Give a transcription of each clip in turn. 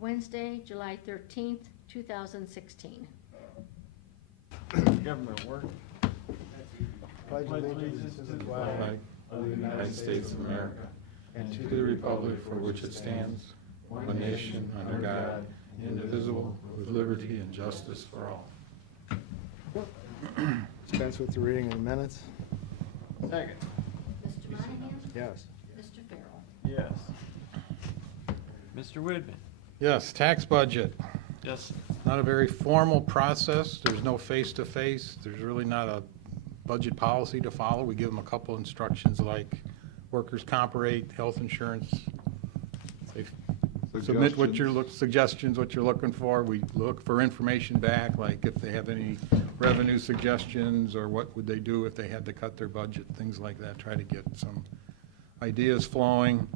Wednesday, July 13th, 2016. Government work. Pledge allegiance to the flag of the United States of America and to the republic for which it stands, one nation under God, indivisible, with liberty and justice for all. Dispense with the reading of the minutes? Second. Mr. Monahan? Yes. Mr. Farrell? Yes. Mr. Whitman? Yes, tax budget. Yes. Not a very formal process. There's no face-to-face. There's really not a budget policy to follow. We give them a couple instructions like workers' comp rate, health insurance. They submit what you're suggestions, what you're looking for. We look for information back, like if they have any revenue suggestions or what would they do if they had to cut their budget, things like that. Try to get some ideas flowing.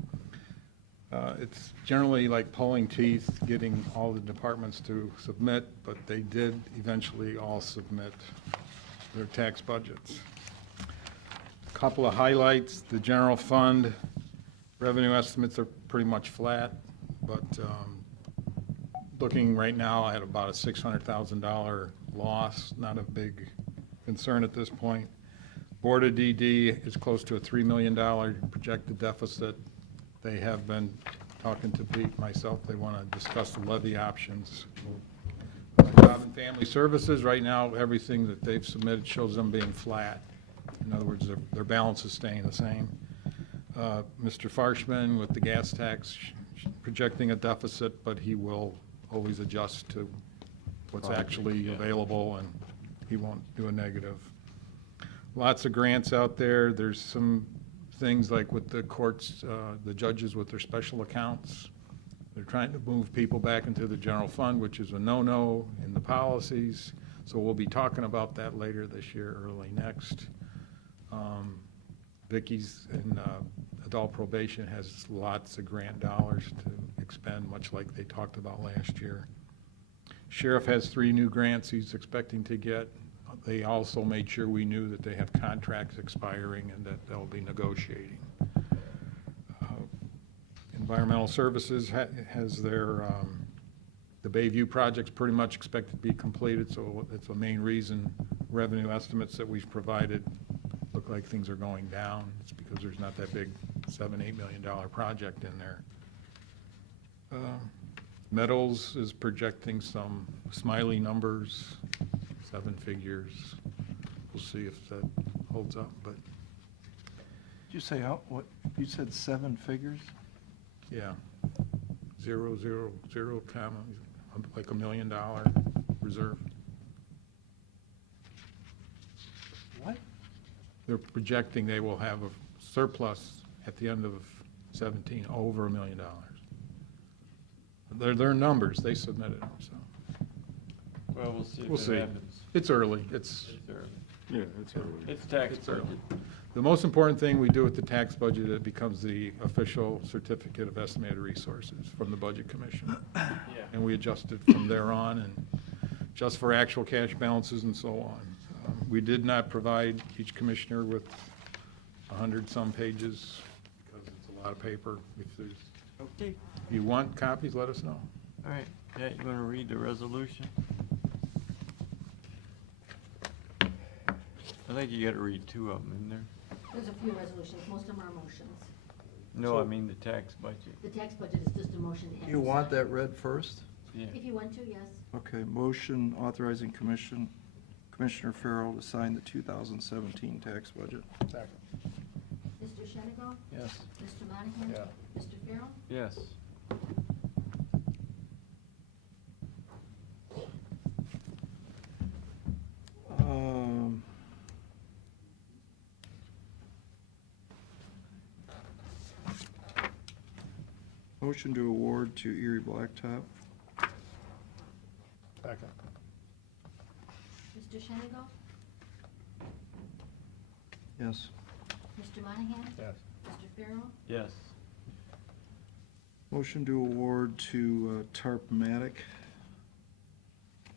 It's generally like pulling teeth, getting all the departments to submit, but they did eventually all submit their tax budgets. Couple of highlights: the general fund revenue estimates are pretty much flat, but looking right now at about a $600,000 loss, not a big concern at this point. Board of DD is close to a $3 million projected deficit. They have been talking to Pete, myself, they want to discuss the levy options. Job and Family Services, right now, everything that they've submitted shows them being flat. In other words, their balance is staying the same. Mr. Farshman with the gas tax projecting a deficit, but he will always adjust to what's actually available, and he won't do a negative. Lots of grants out there. There's some things like with the courts, the judges with their special accounts. They're trying to move people back into the general fund, which is a no-no in the policies. So we'll be talking about that later this year, early next. Vicky's in adult probation has lots of grant dollars to expend, much like they talked about last year. Sheriff has 3 new grants he's expecting to get. They also made sure we knew that they have contracts expiring and that they'll be negotiating. Environmental Services has their, the Bayview project's pretty much expected to be completed, so that's the main reason revenue estimates that we've provided look like things are going down. It's because there's not that big $7-8 million project in there. Metals is projecting some smiley numbers, 7 figures. We'll see if that holds up, but Did you say how, what, you said 7 figures? yeah, 0, 0, 0, comma, like $1 million reserve. What? They're projecting they will have a surplus at the end of 17, over $1 million. They're numbers, they submitted them, so. Well, we'll see We'll if see. it happens. It's early, it's early. Yeah, it's early. It's tax It's early. budget. the most important thing we do with the tax budget, it becomes the official certificate of estimated resources from the Budget Commission. Yeah. And we adjust it from there on, and just for actual cash balances and so on. We did not provide each commissioner with 100-some pages, because it's a lot of paper. Okay. If you want copies, let us know. All right. Yeah, you want to read the resolution? I think you got to read 2 of them in there. There's a few resolutions, most of them are motions. No, I mean the tax budget. The tax budget is just a motion to add. You want that read first? Yeah. If you want to, yes. Okay, motion authorizing Commissioner Farrell to sign the 2017 tax budget. Second. Mr. Shenigo? Yes. Mr. Monahan? Yeah. Mr. Farrell? Yes. Motion to award to Erie Blacktop. Second. Mr. Shenigo? Yes. Mr. Monahan? Yes. Mr. Farrell? Yes. Motion to award to Tarpmatic.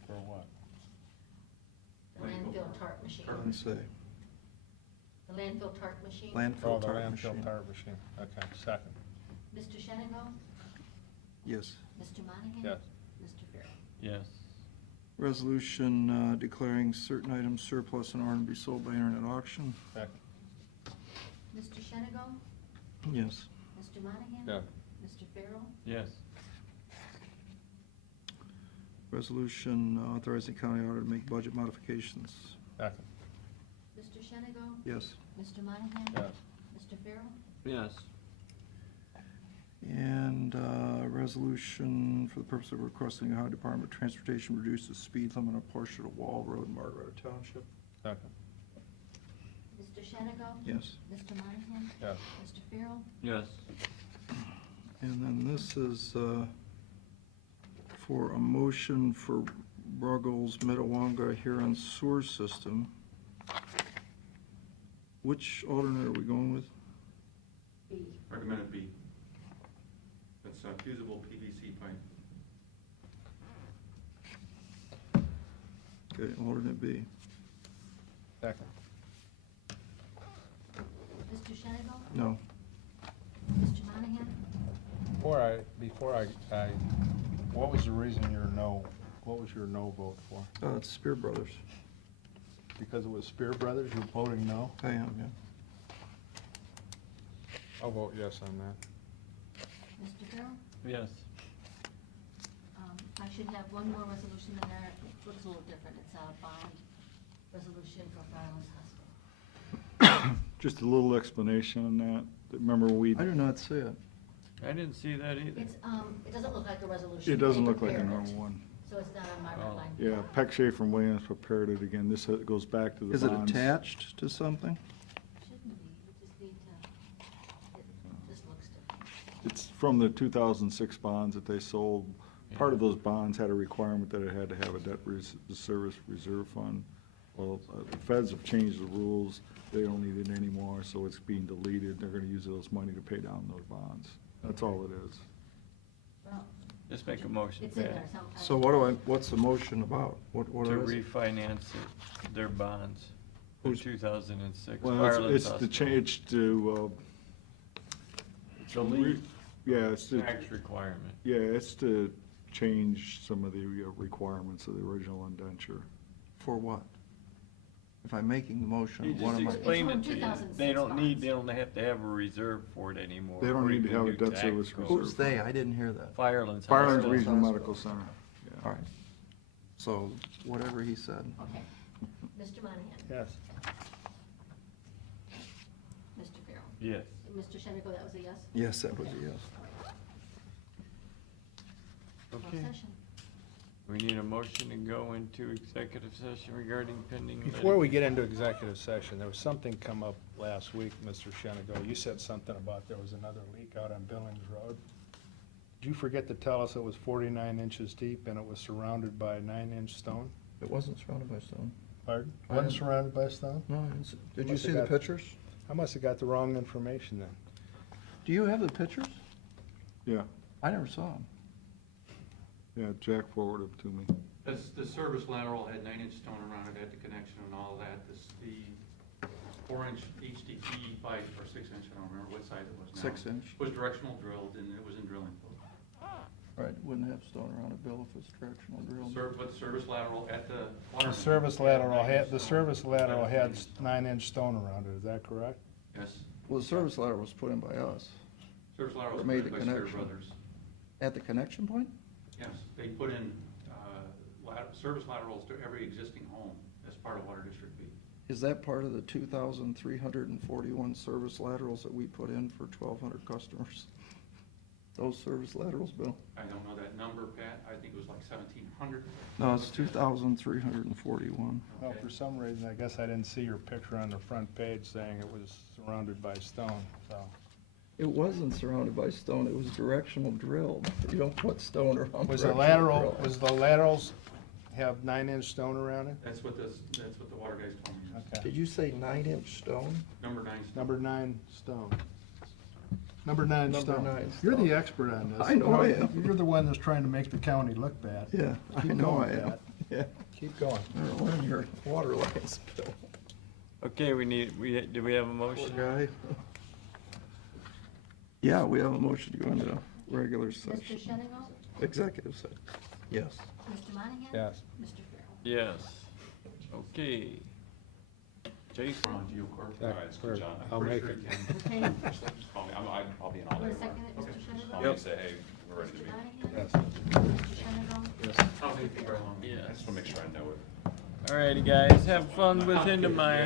For what? The landfill tart machine. Doesn't say. The landfill tart machine. Landfill Oh, the tart landfill machine. tart machine. Okay, second. Mr. Shenigo? Yes. Mr. Monahan? Yes. Mr. Farrell? Yes. Resolution declaring certain items surplus and order to be sold by internet auction. Second. Mr. Shenigo? Yes. Mr. Monahan? Yes. Mr. Farrell? Yes. Resolution authorizing county auditor to make budget modifications. Second. Mr. Shenigo? Yes. Mr. Monahan? Yes. Mr. Farrell? Yes. And resolution for the purpose of requesting the Ohio Department of Transportation reduce the speed limit on a portion of Wall Road, Margaret Township. Second. Mr. Shenigo? Yes. Mr. Monahan? Yes. Mr. Farrell? Yes. And then this is for a motion for Ruggles, Metawanga, Huron Sewer System. Which alternate are we going with? B. Recommended B. That's fusible PVC pipe. Okay, alternate B. Second. Mr. Shenigo? No. Mr. Monahan? Before I, what was the reason your no, what was your no vote for? It's Spear Brothers. Because it was Spear Brothers, you're voting no? I am, yeah. I'll vote yes on that. Mr. Farrell? Yes. I should have one more resolution in there. It looks a little different. It's a bond resolution for Firelands Hospital. Just a little explanation on that. Remember we, I do not see it. I didn't see that either. It's, it doesn't look like a resolution. it doesn't They look like a prepared normal it, one. So it's not on my red Oh. line. Yeah, Peck Schaefer and Williams prepared it again. This goes back to the Is it bonds. attached to something? Shouldn't be. We just need to, it just looks different. It's from the 2006 bonds that they sold. Part of those bonds had a requirement that it had to have a debt service reserve fund. Well, the feds have changed the rules. They don't need it anymore, so it's being deleted. They're gonna use those money to pay down those bonds. That's all it is. Well, Just make a motion, it's in Patty, there sometime. So what's the motion about? What to is it? refinance their bonds for Who's- 2006. Well, Firelands it's to Hospital. change to, Delete yeah, it's to, tax requirement. yeah, it's to change some of the requirements of the original indenture. For what? If I'm making the motion, You what just am I? explain It's it from to you. 2006 They don't bonds. have to have a reserve for it anymore. They don't or need to even have a do debt tax service code. reserve. Who's they? I didn't hear that. Firelands. Firelands Hospital. Regional Hospital. Medical Center, yeah. All right. So whatever he said. Okay. Mr. Monahan? Yes. Mr. Farrell? Yes. Mr. Shenigo, that was a yes? Yes, that was a yes. Closed Okay. session. We need a motion to go into executive session regarding pending. Before we get into executive session, there was something come up last week, Mr. Shenigo. You said something about there was another leak out on Billings Road. Did you forget to tell us it was 49 inches deep and it was surrounded by 9-inch stone? It wasn't surrounded by stone. Pardon? I Wasn't didn't- surrounded by stone? No, I didn't see- did you Must see have the got- pictures? I must have got the wrong information then. Do you have the pictures? Yeah, I never saw them. yeah, Jack forwarded it to me. The service lateral had 9-inch stone around it, had the connection and all that. The 4-inch HDPE pipe, or 6-inch, I don't remember what size it was now. 6-inch. Was directional drilled, and it was in drilling. Right, wouldn't have stone around it, Bill, if it's directional drill. But the service lateral at the water. The service lateral had, 9-inch stone. 9-inch stone around it, is that correct? Yes. Well, the service lateral was put in by us. Service lateral was Made put the in by Spear connection. Brothers. At the connection point? Yes, they put in service laterals to every existing home as part of Water District B. Is that part of the 2,341 service laterals that we put in for 1,200 customers? Those service laterals, Bill? I don't know that number, Pat. I think it was like 1,700. No, it's 2,341. Well, Okay. for some reason, I guess I didn't see your picture on the front page saying it was surrounded by stone, so. It wasn't surrounded by stone, it was directional drilled. You don't put stone around Was the directional lateral, drill. was the laterals have 9-inch stone around it? That's what the water guys told me. Okay. Did you say 9-inch stone? Number 9. Number 9 stone. Number 9 Number stone. 9 You're the stone. expert on this. I know I am. You're the one that's trying to make the county look bad. Yeah, I Keep know going, I am. Pat. Yeah. Keep going. Better learn your water lines, Bill. Okay, do we have a Poor motion? guy. Yeah, we have a motion to go into regular Mr. session. Shenigo? Executive session. Yes. Mr. Monahan? Yes. Mr. Farrell? Yes. Okay. Jason? We're on GeoCorp. All right, so John, I'll Pretty make sure it. you can. Okay. Just call me, I'll be in all Want day to second tomorrow. it, Mr. Just Shenandoah? call me and say, hey, we're ready to Mr. meet. Monahan? Yes. Mr. Shenandoah? Yes. I'll take you very long. I Yes. just wanna make sure I know it. Alrighty, guys, have fun with Into My